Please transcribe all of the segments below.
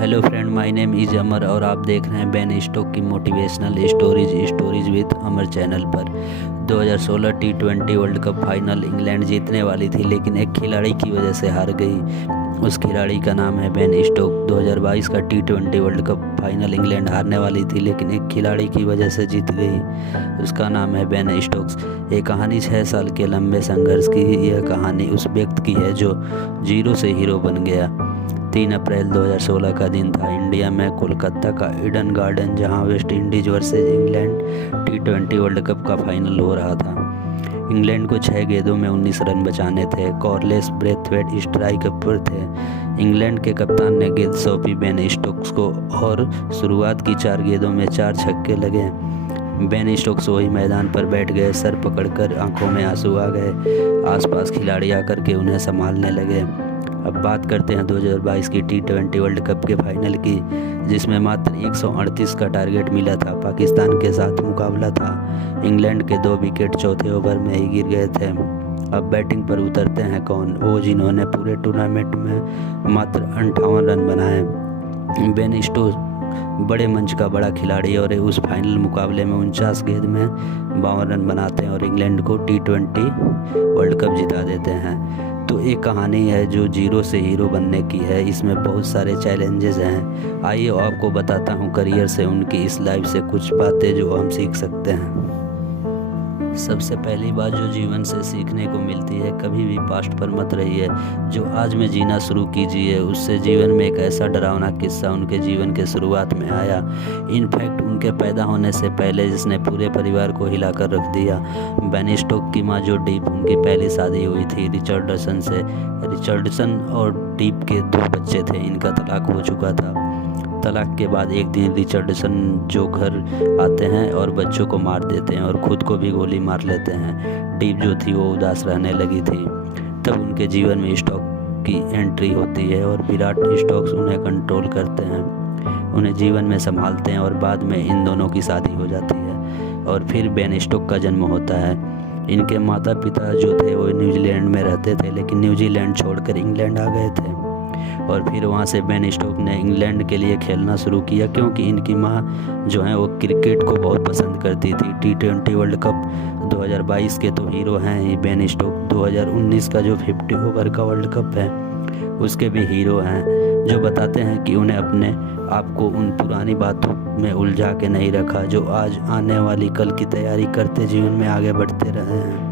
Hello friend, my name is Amar और आप देख रहे हैं बेन स्टोक्स की motivational stories with Amar channel पर। 2016 टी20 वर्ल्ड कप फाइनल इंग्लैंड जीतने वाली थी, लेकिन एक खिलाड़ी की वजह से हार गई। उस खिलाड़ी का नाम है बेन स्टोक्स। 2022 का टी20 वर्ल्ड कप फाइनल इंग्लैंड हारने वाली थी, लेकिन एक खिलाड़ी की वजह से जीत गई। उसका नाम है बेन स्टोक्स। ये कहानी 6 साल के लंबे संघर्ष की। यह कहानी उस व्यक्ति की है जो जीरो से हीरो बन गया। 3 अप्रैल 2016 का दिन था। इंडिया में कोलकाता का ईडन गार्डन, जहां वेस्ट इंडीज वर्सेज इंग्लैंड टी20 वर्ल्ड कप का फाइनल हो रहा था। इंग्लैंड को 6 गेंदों में 19 रन बचाने थे। कॉर्नलेस ब्रेथवेट स्ट्राइक पर थे। इंग्लैंड के कप्तान ने गेंद सौंपी बेन स्टोक्स को और शुरुआत की 4 गेंदों में 4 छक्के लगे। बेन स्टोक्स वही मैदान पर बैठ गए, सर पकड़कर आंखों में आंसू आ गए। आसपास खिलाड़ी आकर के उन्हें संभालने लगे। अब बात करते हैं 2022 की टी20 वर्ल्ड कप के फाइनल की, जिसमें मात्र 138 का टारगेट मिला था। पाकिस्तान के साथ मुकाबला था। इंग्लैंड के 2 विकेट चौथे ओवर में ही गिर गए थे। अब बैटिंग पर उतरते हैं कौन? वो जिन्होंने पूरे टूर्नामेंट में मात्र 58 रन बनाए। बेन स्टोक्स बड़े मंच का बड़ा खिलाड़ी और उस फाइनल मुकाबले में 49 गेंद में 52 रन बनाते हैं और इंग्लैंड को टी20 वर्ल्ड कप जिता देते हैं। तो एक कहानी है जो जीरो से हीरो बनने की है। इसमें बहुत सारे चैलेंजेस हैं। आइए आपको बताता हूँ करियर से उनकी इस लाइफ से कुछ बातें जो हम सीख सकते हैं। सबसे पहली बात जो जीवन से सीखने को मिलती है, कभी भी पास्ट पर मत रहिए। जो आज में जीना शुरू कीजिए, उससे जीवन में एक ऐसा डरावना किस्सा उनके जीवन के शुरुआत में आया। इनफैक्ट उनके पैदा होने से पहले, जिसने पूरे परिवार को हिलाकर रख दिया। बेन स्टोक्स की माँ जो डीप, उनकी पहली शादी हुई थी रिचर्डसन से। रिचर्डसन और डीप के 2 बच्चे थे। इनका तलाक हो चुका था। तलाक के बाद एक दिन रिचर्डसन जो घर आते हैं और बच्चों को मार देते हैं और खुद को भी गोली मार लेते हैं। डीप जो थी वो उदास रहने लगी थी। तब उनके जीवन में स्टोक्स की एंट्री होती है और विराट स्टोक्स उन्हें कंट्रोल करते हैं, उन्हें जीवन में संभालते हैं और बाद में इन दोनों की शादी हो जाती है और फिर बेन स्टोक्स का जन्म होता है। इनके माता पिता जो थे वो न्यूजीलैंड में रहते थे, लेकिन न्यूजीलैंड छोड़कर इंग्लैंड आ गए थे और फिर वहाँ से बेन स्टोक्स ने इंग्लैंड के लिए खेलना शुरू किया, क्योंकि इनकी माँ जो है वो क्रिकेट को बहुत पसंद करती थी। टी20 वर्ल्ड कप 2022 के तो हीरो हैं ही बेन स्टोक्स। 2019 का जो 50 ओवर का वर्ल्ड कप है उसके भी हीरो हैं, जो बताते हैं कि उन्हें अपने आप को उन पुरानी बातों में उलझा के नहीं रखा, जो आज आने वाली कल की तैयारी करते जीवन में आगे बढ़ते रहे हैं।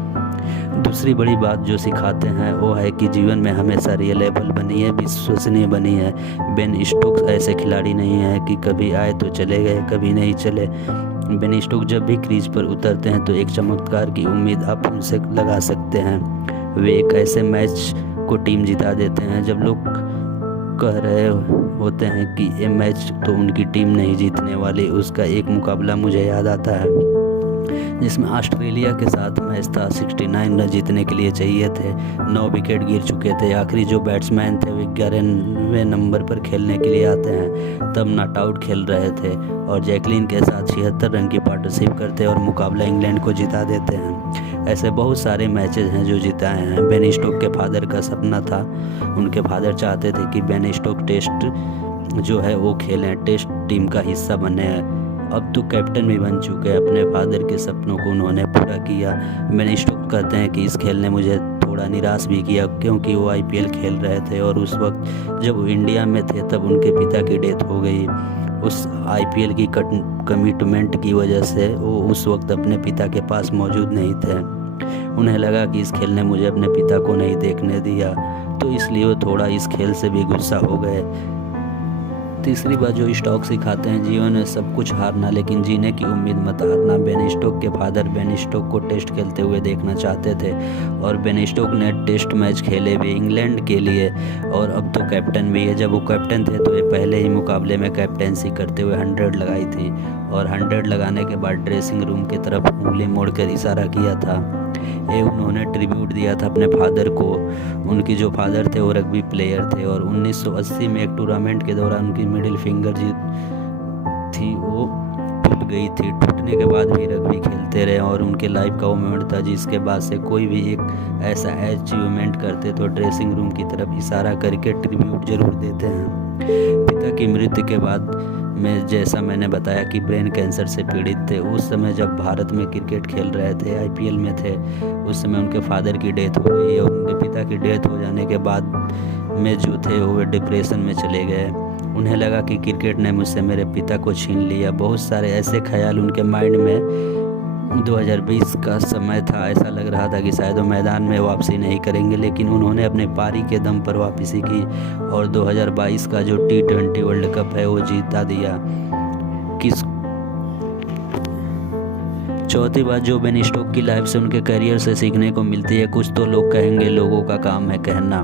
दूसरी बड़ी बात जो सिखाते हैं वो है कि जीवन में हमेशा रिलायबल बनिए, विश्वसनीय बनिए। बेन स्टोक्स ऐसे खिलाड़ी नहीं है कि कभी आए तो चले गए, कभी नहीं चले। बेन स्टोक्स जब भी क्रीज पर उतरते हैं तो एक चमत्कार की उम्मीद आप उनसे लगा सकते हैं। वे एक ऐसे मैच को टीम जिता देते हैं जब लोग कह रहे होते हैं कि ये मैच तो उनकी टीम नहीं जीतने वाली। उसका एक मुकाबला मुझे याद आता है जिसमें ऑस्ट्रेलिया के साथ मैच था। 69 रन जीतने के लिए चाहिए थे, 9 विकेट गिर चुके थे। आखिरी जो बैट्समैन थे वो 11वें नंबर पर खेलने के लिए आते हैं, तब नॉट आउट खेल रहे थे और जैकलिन के साथ 76 रन की पार्टनरशिप करते और मुकाबला इंग्लैंड को जिता देते हैं। ऐसे बहुत सारे मैचेस हैं जो जिताए हैं। बेन स्टोक्स के फादर का सपना था, उनके फादर चाहते थे कि बेन स्टोक्स टेस्ट जो है वो खेलें, टेस्ट टीम का हिस्सा बने। अब तो कैप्टन भी बन चुके हैं। अपने फादर के सपनों को उन्होंने पूरा किया। बेन स्टोक्स कहते हैं कि इस खेल ने मुझे थोड़ा निराश भी किया, क्योंकि वो IPL खेल रहे थे और उस वक्त जब वो इंडिया में थे तब उनके पिता की डेथ हो गई। उस IPL की कमिटमेंट की वजह से वो उस वक्त अपने पिता के पास मौजूद नहीं थे। उन्हें लगा कि इस खेल ने मुझे अपने पिता को नहीं देखने दिया, तो इसलिए वो थोड़ा इस खेल से भी गुस्सा हो गए। तीसरी बात जो स्टोक्स सिखाते हैं, जीवन में सब कुछ हारना लेकिन जीने की उम्मीद मत हारना। बेन स्टोक्स के फादर बेन स्टोक्स को टेस्ट खेलते हुए देखना चाहते थे और बेन स्टोक्स ने टेस्ट मैच खेले भी इंग्लैंड के लिए और अब तो कैप्टन भी है। जब वो कैप्टन थे तो ये पहले ही मुकाबले में कैप्टेंसी करते हुए 100 लगाई थी और 100 लगाने के बाद ड्रेसिंग रूम की तरफ उंगली मोड़कर इशारा किया था। ये उन्होंने ट्रिब्यूट दिया था अपने फादर को। उनके जो फादर थे वो रग्बी प्लेयर थे और 1980 में एक टूर्नामेंट के दौरान उनकी मिडिल फिंगर जो थी वो टूट गई थी। टूटने के बाद भी रग्बी खेलते रहे और उनके लाइफ का वो मोमेंट था जिसके बाद से कोई भी एक ऐसा अचीवमेंट करते तो ड्रेसिंग रूम की तरफ इशारा करके ट्रिब्यूट जरूर देते हैं। पिता की मृत्यु के बाद में, जैसा मैंने बताया कि ब्रेन कैंसर से पीड़ित थे। उस समय जब भारत में क्रिकेट खेल रहे थे, IPL में थे, उस समय उनके फादर की डेथ हो गई और उनके पिता की डेथ हो जाने के बाद में जो थे वो डिप्रेशन में चले गए। उन्हें लगा कि क्रिकेट ने मुझसे मेरे पिता को छीन लिया। बहुत सारे ऐसे ख्याल उनके माइंड में 2020 का समय था, ऐसा लग रहा था कि शायद वो मैदान में वापसी नहीं करेंगे, लेकिन उन्होंने अपने पारी के दम पर वापसी की और 2022 का जो T20 वर्ल्ड कप है वो जीता दिया। चौथी बात जो बेन स्टोक्स की लाइफ से, उनके करियर से सीखने को मिलती है, कुछ तो लोग कहेंगे, लोगों का काम है कहना।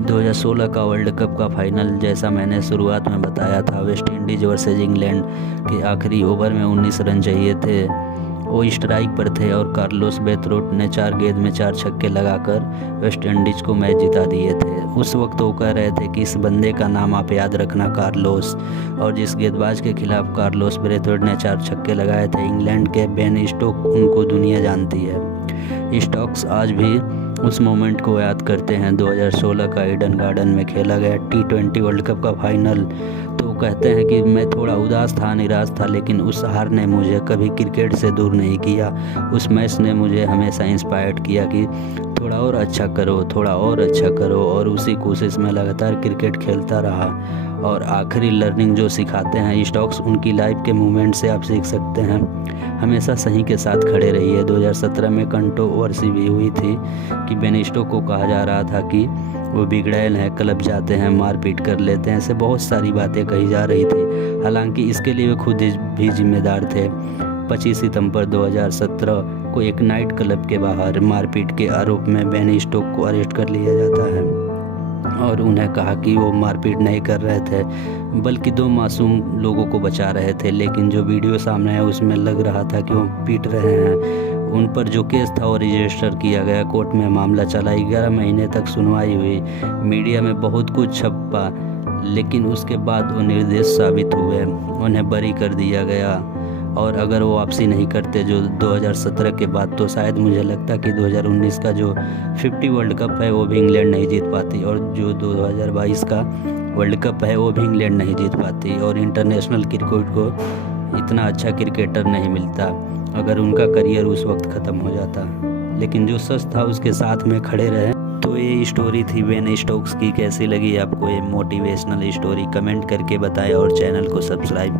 2016 का वर्ल्ड कप का फाइनल, जैसा मैंने शुरुआत में बताया था, वेस्ट इंडीज़ वर्सेज इंग्लैंड के आखिरी ओवर में 19 रन चाहिए थे। वो स्ट्राइक पर थे और कार्लोस बेथरोट ने 4 गेंद में 4 छक्के लगाकर वेस्ट इंडीज़ को मैच जिता दिए थे। उस वक्त वो कह रहे थे कि इस बंदे का नाम आप याद रखना, कार्लोस। और जिस गेंदबाज के खिलाफ कार्लोस बेथरोट ने 4 छक्के लगाए थे, इंग्लैंड के बेन स्टोक्स, उनको दुनिया जानती है। स्टोक्स आज भी उस मोमेंट को याद करते हैं। 2016 का ईडन गार्डन में खेला गया T20 वर्ल्ड कप का फाइनल। तो कहते हैं कि मैं थोड़ा उदास था, निराश था, लेकिन उस हार ने मुझे कभी क्रिकेट से दूर नहीं किया। उस मैच ने मुझे हमेशा इंस्पायर्ड किया कि थोड़ा और अच्छा करो, थोड़ा और अच्छा करो, और उसी कोशिश में लगातार क्रिकेट खेलता रहा। और आखिरी लर्निंग जो सिखाते हैं स्टोक्स, उनकी लाइफ के मूवमेंट से आप सीख सकते हैं। हमेशा सही के साथ खड़े रहिए। 2017 में कंट्रोवर्सी भी हुई थी कि बेन स्टोक्स को कहा जा रहा था कि वो बिगड़ैल हैं, क्लब जाते हैं, मारपीट कर लेते हैं, ऐसे बहुत सारी बातें कही जा रही थी। हालांकि इसके लिए वे खुद भी जिम्मेदार थे। 25 सितंबर 2017 को एक नाइट क्लब के बाहर मारपीट के आरोप में बेन स्टोक्स को अरेस्ट कर लिया जाता है और उन्हें कहा कि वो मारपीट नहीं कर रहे थे, बल्कि 2 मासूम लोगों को बचा रहे थे। लेकिन जो वीडियो सामने है उसमें लग रहा था कि वो पीट रहे हैं। उन पर जो केस था वो रजिस्टर किया गया, कोर्ट में मामला चला, 11 महीने तक सुनवाई हुई, मीडिया में बहुत कुछ छपा, लेकिन उसके बाद वो निर्दोष साबित हुए, उन्हें बरी कर दिया गया। और अगर वो वापसी नहीं करते जो 2017 के बाद, तो शायद मुझे लगता कि 2019 का जो 50 वर्ल्ड कप है वो भी इंग्लैंड नहीं जीत पाती, और जो 2022 का वर्ल्ड कप है वो भी इंग्लैंड नहीं जीत पाती, और इंटरनेशनल क्रिकेट को इतना अच्छा क्रिकेटर नहीं मिलता अगर उनका करियर उस वक्त ख़त्म हो जाता। लेकिन जो सच था उसके साथ में खड़े रहे। तो ये स्टोरी थी बेन स्टोक्स की। कैसी लगी आपको ये मोटिवेशनल स्टोरी, कमेंट करके बताएं और चैनल को सब्सक्राइब